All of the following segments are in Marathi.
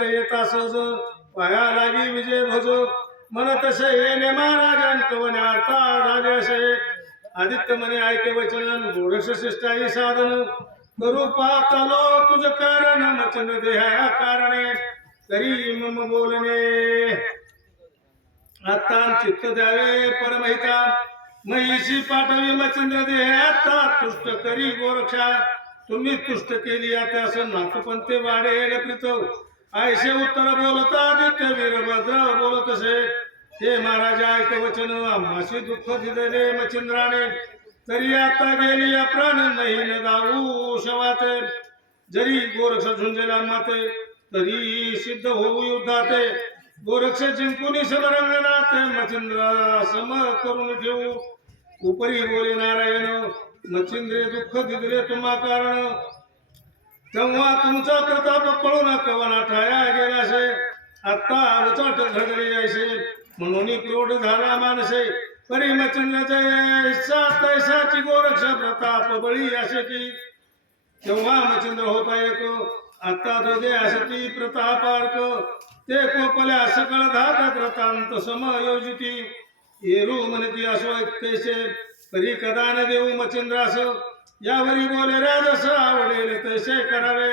ऐक येत असज. पाया लागी विजय ध्वज मन तसे येणे महाराजान कवने अर्था झाले असे. आदित्य म्हणे ऐके वचन गोरक्ष शिष्टाई साधन. करू पाहतालो तुझ कारण मचन देहा कारणे. तरी मम बोलणे. आता चित्त द्यावे परमहिता. महिषी पाठवी मचंद्र देह आता तुष्ट करी गोरक्षा. तुम्ही तुष्ट केली आता असं नाथपंते वाढे प्रीत आयशे उत्तर बोलता आदित्य वीरभद्र बोलत असे. हे महाराज ऐक वचन आम्हाशी दुःख दिले मच्छिंद्राने. तरी आता गेली या प्राण नाही न दाऊ शवाते. जरी गोरक्ष झुंजला माते तरी सिद्ध होऊ युद्धाते. गोरक्ष जिंकून समरंगनाथ मच्छिंद्र सम करून ठेवू. उपरी बोले नारायण मच्छिंद्रे दुःख दिले तुम्हा कारण. तेव्हा तुमचा प्रताप पळून कवना ठाया गेलासे आत्ता उचाट घडले ऐसे म्हणून क्रोध झाला मानसे परी मच्छिंद्र जयसा तैसाची गोरक्ष प्रताप बळी असे की. तेव्हा मच्छिंद्र होता एक. आता दोघे असती प्रतापार्क ते कोपल्या सकळ धाक प्रतांत समयोजिती. येरू म्हणती असो ऐकतेसे तरी कदा न देऊ मच्छिंद्रास. यावरी बोले राजस आवडेल तसे करावे.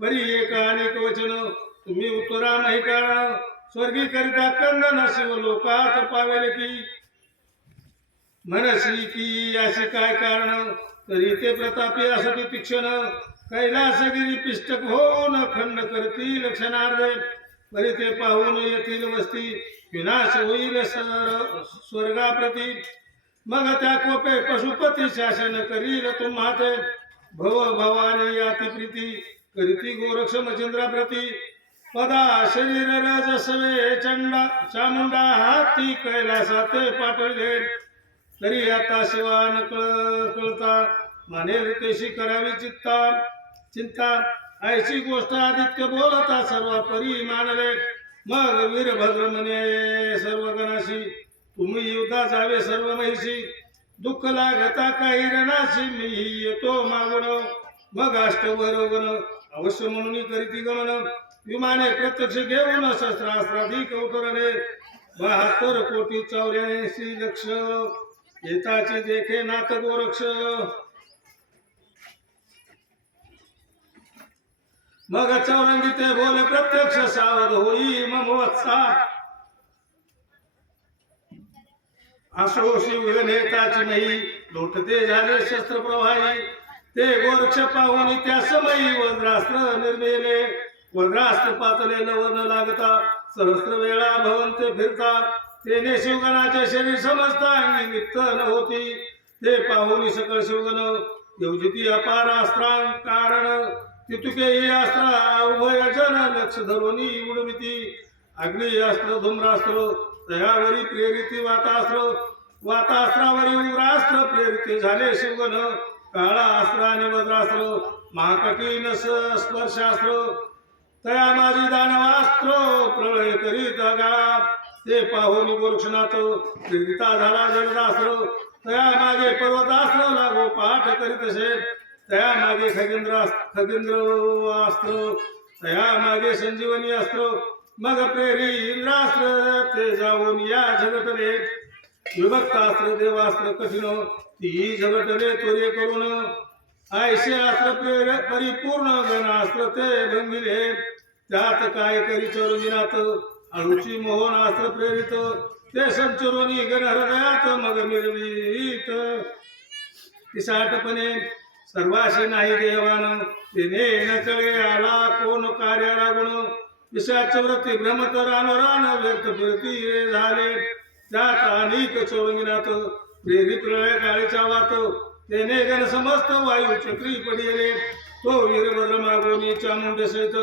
परी एक अनेक वचन तुम्ही उत्तरा नाही कारण स्वर्गी करिता कंद शिव लोकात पावेल की. मनसी की असे काय कारण? तरी ते प्रतापी असती तीक्षण. कैलासगिरी पिष्टक होऊन खंड करतील क्षणार्ध. परी ते पाहून येतील वस्ती. विनाश होईल स्वर्गाप्रती. मग त्या कोपे पशुपती शासन करील तुम्हा ते भव भवानी याती प्रीती करीती गोरक्ष मचंद्राप्रती पदा शरीर रजसवे चंडा चामुंडा हाती कैलासाते पाठवले. तरी आता शिवा न कळ कळता मानेल तेशी करावी चित्ता. चिंता ऐशी गोष्ट आदित्य बोलता सर्व परी मानले. मग वीरभद्र म्हणे सर्व गणाशी तुम्ही युद्धा जावे सर्व महिषी. दुःख लागता काही रणाशी मी येतो मागण. मग अष्टवरोगण अवश्य म्हणून करीती गमन. विमाने प्रत्यक्ष घेऊन शस्त्रास्त्राधिक उतरले बहात्तर कोटी चौऱ्याऐंशी लक्ष. येताचे देखे नाथ गोरक्ष. मग चौरंगी ते बोले प्रत्यक्ष सावध होई मग वत्सा असो शिव नाही. लोटते झाले शस्त्र प्रवाही ते गोरक्ष पाहून त्या समयी वज्रास्त्र निर्मेले वज्रास्त्र पातले नवन लागता सहस्त्र वेळा भवंत फिरता. तेने शिवगणाचे शरीर समजता अंगी नित्त न होती. ते पाहून सकळ शिवगण योजिती अपार अस्त्रां कारण. तितुके ही अस्त्र उभय जन लक्ष धरून उडविती अग्निशास्त्र धूम्रास्त्र तयावरी प्रेरिती वातास्त्र वातास्त्रावरी उग्रास्त्र प्रेरित झाले शिवगण काळा अस्त्र आणि वज्रास्त्र महाकठीण स्पर्शास्त्र. तया माझी दानवास्त्र प्रळय करीत गाळा ते पाहून गोरक्षनाथ प्रेरिता झाला जलदास्त्र. तया मागे पर्वतास्त्र लागो पाठ करीत असे तया मागे खगेंद्र खगेंद्र अस्त्र. तया मागे संजीवनी अस्त्र. मग प्रेरी इंद्रास्त्र ते जाऊन या जगतने विभक्तास्त्र देवास्त्र कठीण ती जगतने त्वरे करून. आयशे अस्त्र प्रेर परिपूर्ण गणास्त्र ते भंगिले. त्यात काय करी चरुजिनात अळूची मोहन अस्त्र प्रेरित. ते संचरुनी गण हृदयात मग निर्वीत पिसाटपणे सर्वाशी नाही देवान. तिने न कळे आला कोण कार्य लागून पिशाच वृत्ती भ्रमतर अनुरान व्यक्त प्रती झाले. त्यात अनेक चोरंगिनात प्रेरित प्रळय काळीचा वात तेने गण समस्त वायू चक्री पडिले तो वीरभद्र मागोनी मुंडे सहित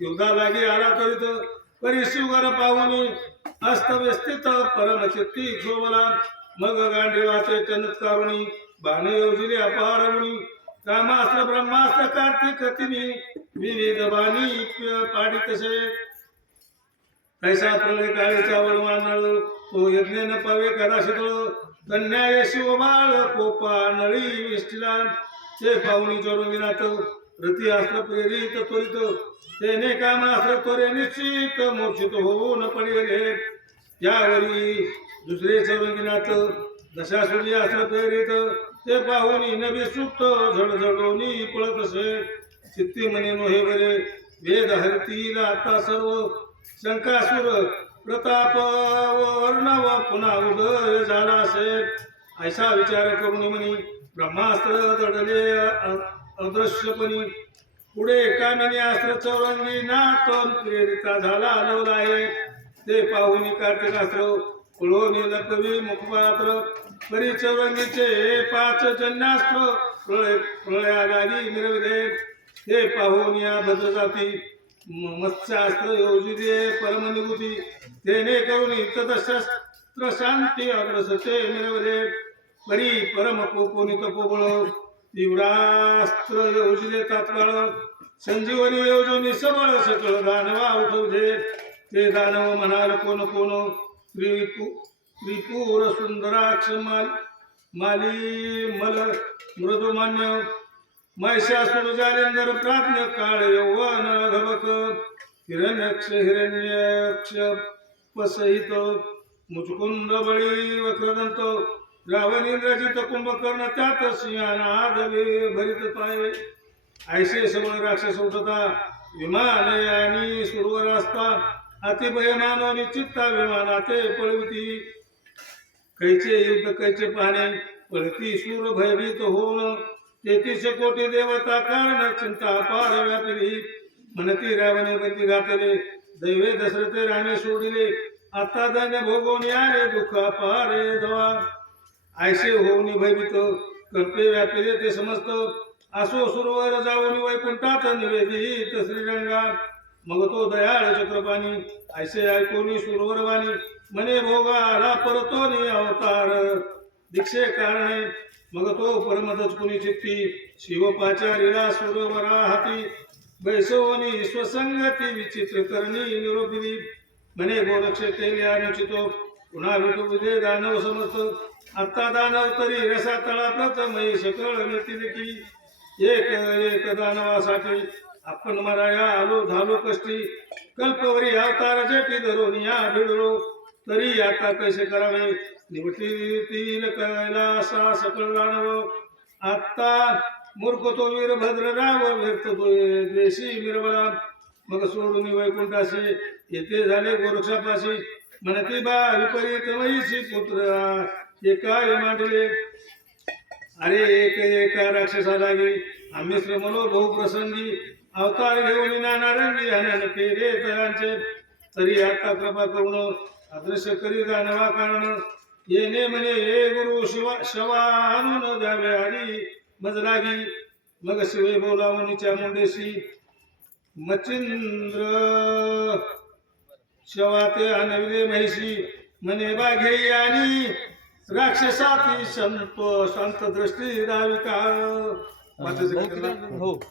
युद्धा लागी आला करीत परिशिवगण पाहुनी अस्तव्यस्थित परमचित्ती क्षोभला मग गांडीवाचे चमत्कारुणी बाणे योजिले अपहारवणी कामास्त्र ब्रह्मास्त्र कार्तिक तिनी विविध बाणी पाडित तसे कैसा प्रलय काळीचा वळवानळ तो यज्ञ न पावे कदाशितळ कन्या शिव बाळ कोपा नळी विष्टीला ते पाहुणी चोरंगिनाथ रती अस्त्र प्रेरित त्वरित. तेने कामास्त्र त्वरे निश्चित मूर्छित होऊन पडले यावरी दुसरे चौरंगीनाथ दशासुरी अस्त्र प्रेरित ते पाहून नवी सुप्त झडझडोनी पळत असे. चित्ते म्हणे नोहे बरे. वेद हरतील आता सर्व शंकासुर प्रताप वर्णव पुन्हा उदय झाला असे. ऐसा विचार करून म्हणे ब्रह्मास्त्र दडले अ- अदृश्यपणी. पुढे कामिनी अस्त्र चौरंगी नातोन प्रेरिता झाला लवलाय ते पाहुनी कार्तिकास्त्र कुळोनी लपवी मुखपात्र परी हे पाच जन्यास्त्र प्रळय प्रळयालागी मिरविले. हे पाहून या भद्र जाती म- मत्स्यास्त्र योजिले परमनिभूती तेने करून तदशस्त्र शांती अग्रसते मिळवले परी परम कोकोनी तपोबळ तीव्रास्त्र योजिले तात्काळ. संजीवनी योजनी सबळ सकळ दानवा उठवले. ते दानव म्हणाल कोण कोण? त्रिपु त्रिपुर सुंदराक्ष माल माली मल मृदुमान्य महिषासुर जालेंदर प्राज्ञ काळ यौवन धबक हिरण्यक्ष हिरण्यक्ष पसहित मुचकुंद बळी वक्रदंत रावण इंद्रजित कुंभकर्ण त्यात सिंहानाद भरित पाय ऐसे सबळ राक्षस उठता विमान आणि सुरवर असता अतिभयमानो निश्चित्ता विमानाते पळविती. कैचे युद्ध कैचे पाहणे पळती सूर भयभीत होऊन तेतीस कोटी देवता कारण चिंता अपार व्यापिली. म्हणती रावणे बंदी घातले दैवे दशरथे राणे सोडिले आता धन्य भोगोनी आले दुःख पारे दवा ऐसे होऊन भयभीत कल्पे व्यापिले ते समस्त. असो सुरवर जाऊन वैकुंठात निवेदित श्रीरंगा. मग तो दयाळ चक्रपाणी ऐसे ऐकून सुरवर वाणी मने भोगा आला परतोनी अवतार दीक्षे कारणे मग तो परमतच कुणी चित्ती. शिवपाचारीला सुरवरा हाती बैसवनी स्वसंगती विचित्र करणी निरोपिली मने गोरक्ष केले अनुचितो. पुन्हा भेटू दानव समस्त. आत्ता दानव तरी रसा तळा प्रथम सकळ नती की एक एक दानवासाठी आपण मराया आलो झालो कष्टी. कल्पवरी अवतार जटी धरून या भिडलो तरी आता कैसे करावे? निवटीतील कैलासा सकळ दानव. आत्ता मूर्ख तो वीरभद्र राव व्यक्त तो द्वेषी वीरबला मग सोडून वैकुंठाशी येथे झाले गोरक्षापाशी. म्हणती बा विपरीत महिषी पुत्र एकाय मांडले? अरे एक एका राक्षसा लागे आम्ही श्रमलो बहुप्रसंगी. अवतार घेऊन नाना रंगी हनन केले तयांचे तरी आता कृपा करून अदृश्य करी दानवा कारण येणे म्हणे हे गुरु शिवा शवा आणून द्यावे आधी. मजलागी मग शिवे मुंडेशी. मचिंद्र शवा ते आणविले म्हैशी. म्हणे बाघे आणि राक्षसाती संत शांत दृष्टी दाविका का? त्याला? हो.